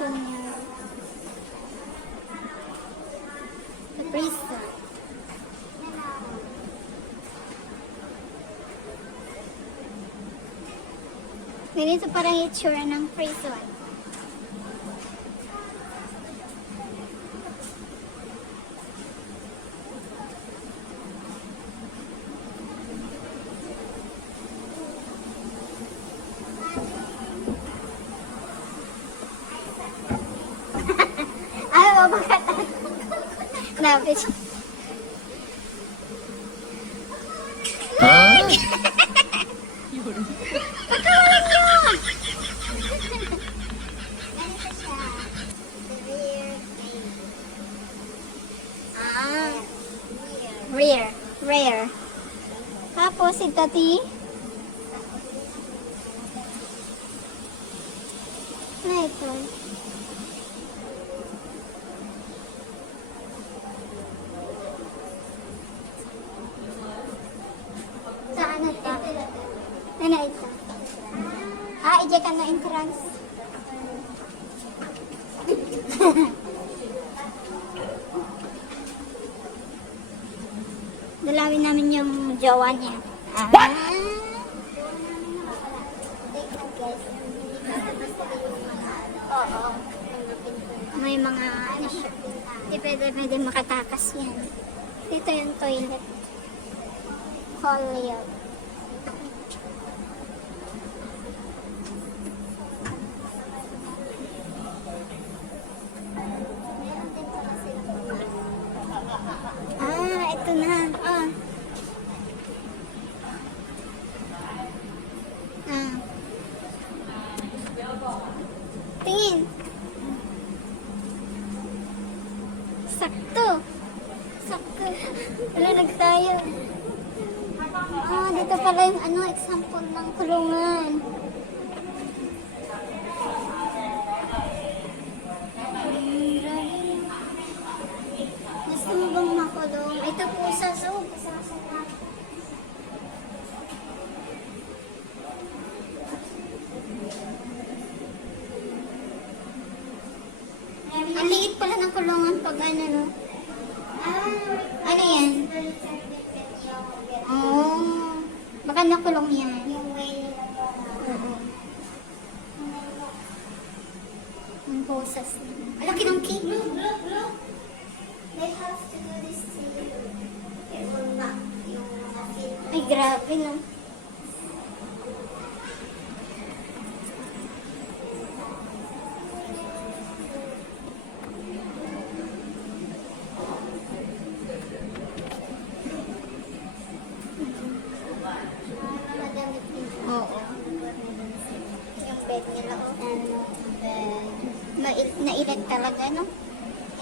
Prisoner. The prison. Ganito parang itsura ng prison. Ay, mabagat. Siya. The rear main. Ah. Rear. Rear. Tapos, si Tati. Ano ito? Saan ito? Ano ito? Ah, ijekan na entrance. Dalawin namin yung jowa niya. Ah. Oo. May mga ano siya. Pwede, pwede makatakas yan. Dito yung toilet. Hall yun. Ah, ito na. Ah. Ah. Tingin. Sakto. Sakto. Lalag tayo. Ah, dito pala yung ano, example ng kulungan. Gusto mo bang makulong? Ito po sa zoo. Ang liit pala ng kulungan pag ano, no? Ano yan? Oh, baka nakulong yan. Ang boses. Ang laki ng cake. They have to do this to you. It will feet. Ay, grabe, no? Madamit din. Oo. Yung bed nila. oh. Ano, Bed. Nait nailag talaga, no?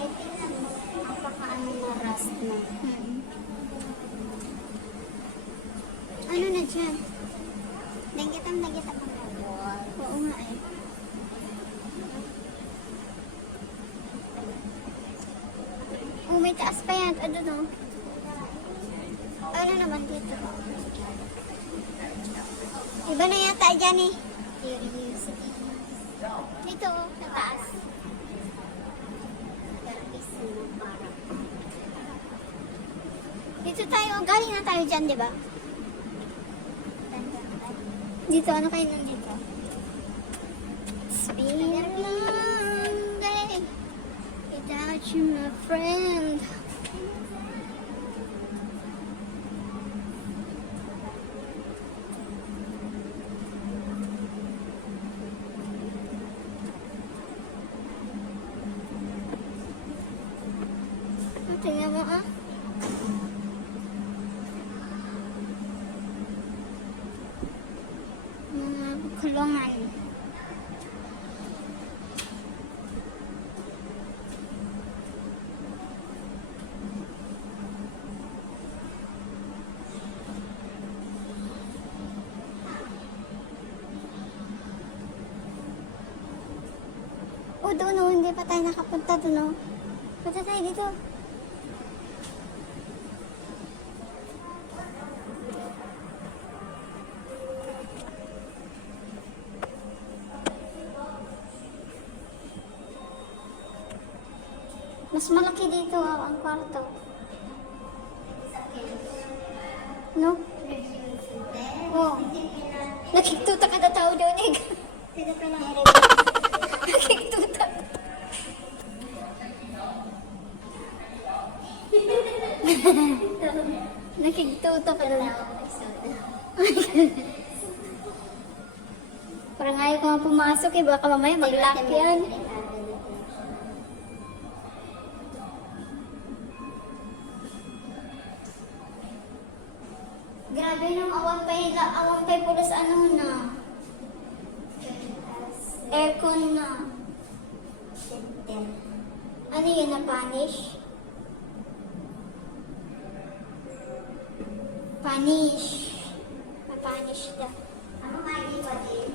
Eh, tingnan mo. Napaka-ano na rust na. Hmm. Ano na dyan? Nagitam, nagitam ang wall. Oo nga eh. Oh, may taas pa yan. Ano no? Ano naman dito? Iba na yata dyan eh. Dito, sa taas. Dito tayo, galing na tayo dyan, di ba? Dito, ano kayo nandito? It's been a long day without you, my friend. Tingnan mo ah. Mga kulungan. O doon o, hindi pa tayo nakapunta doon o. Punta tayo dito. Mas malaki dito ah, ang kwarto. No? Oh. Nakiktuta ka na tao doon eh. Nakiktuta. Nakiktuta ka doon. Parang ayaw ko pumasok eh. Baka mamaya mag-lock yan. Grabe nung awan pa hila. Awan pa pulas ano na. Aircon na. Ano yun na punish? Punish. Ma-punish na. Ano di ba din?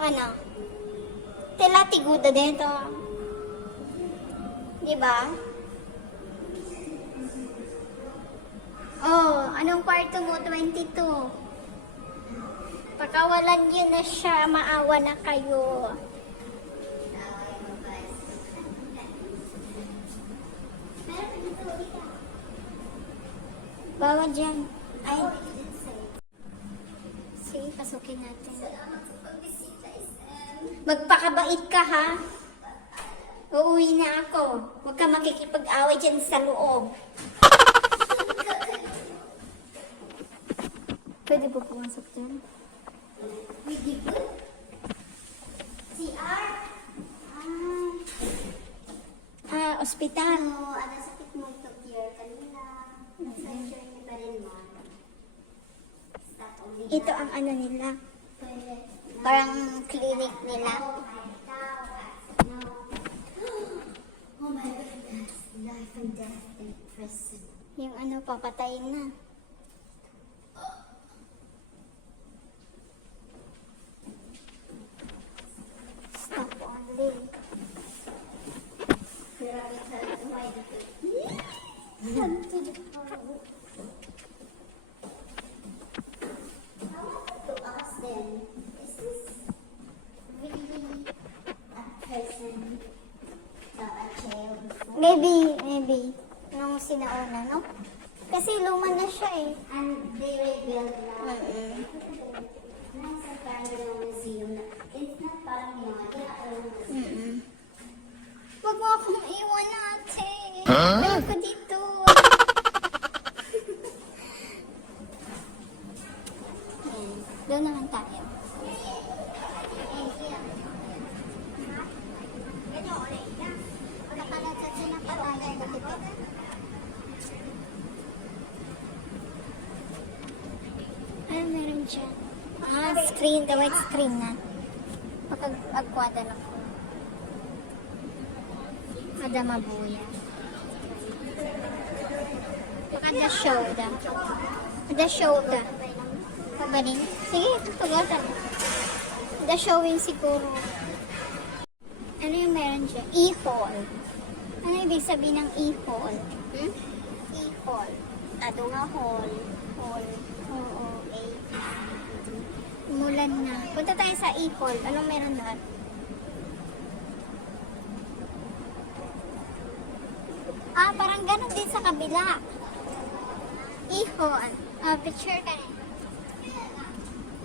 Ano? Tela tiguda dito. Di ba? Oh, anong kwarto mo? 22. Pagkawalan yun na siya, maawa na kayo. Bawal dyan. Ay, sige, pasukin natin. Magpakabait ka ha. Uuwi na ako. Huwag ka makikipag-away dyan sa loob. Pwede po pumasok dyan? Really good. CR? Ah, Ah, ospital. ano, ano sakit mo ito year kanina? Nag-surgery niya ba rin mo? Stop only Ito ang ano nila. Parang clinic nila. Oh my goodness. Life and death in prison. Yung ano, papatayin na. Maybe, maybe. Nung sinauna, no? Kasi luma na siya eh. And they rebuild now. Mm-mm. Nasa parang museum na. It's not parang mga uh, Mm-mm. Huwag mo akong iwan ate. Huh? ko dito. Yan. Doon naman tayo. Ano meron dyan? Screen. The white screen na. Pagkagkwada lang ko. Ada mabuya. Ada show da. Ada show da. Pagaling. Sige, pagatan. Ada showing siguro. Ano yung meron dyan? E-hall. Ano ibig sabihin ng e-hall? Hmm? E-hall. Ado nga hall. Hall. Oo, eh. Mulan na. Punta tayo sa e-hall. Anong meron doon? Ah, parang ganun din sa kabila. Ihon. Ah, picture ka rin.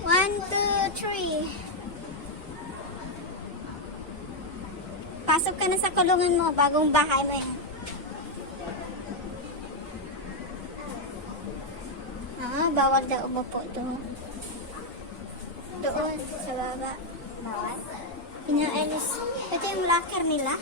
One, two, three. Pasok ka na sa kulungan mo, bagong bahay mo yan. Ah, bawal daw umupo doon. Doon, sa baba. Bawal? Pinaalis. Ito yung locker nila.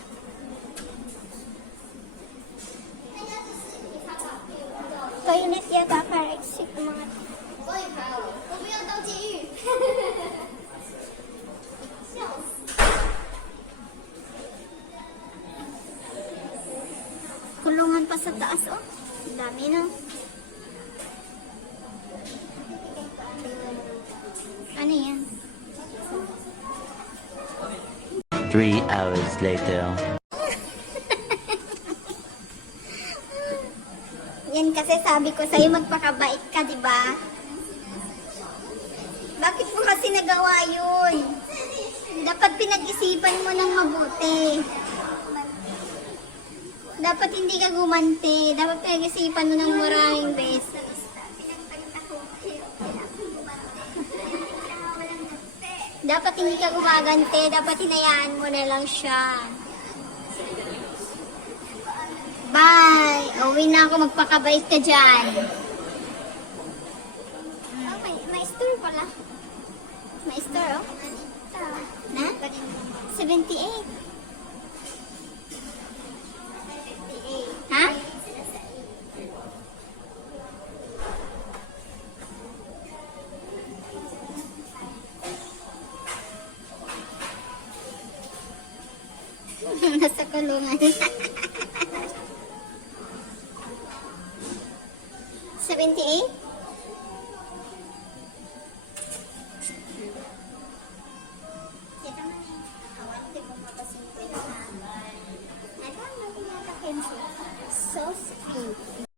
Three hours later. Yan kasi sabi ko sa'yo magpakabait ka, di ba? Bakit mo kasi nagawa yun? Dapat pinag-isipan mo ng mabuti. Dapat hindi ka gumante. Dapat pinag-isipan mo ng maraming beses. Dapat hindi ka gumagante. Dapat hinayaan mo na lang siya. Bye! Uwi na ako. Magpakabait ka dyan. Oh, may, may store pala. May store, oh. Na? 78. Ha? Nasa kulungan. 78?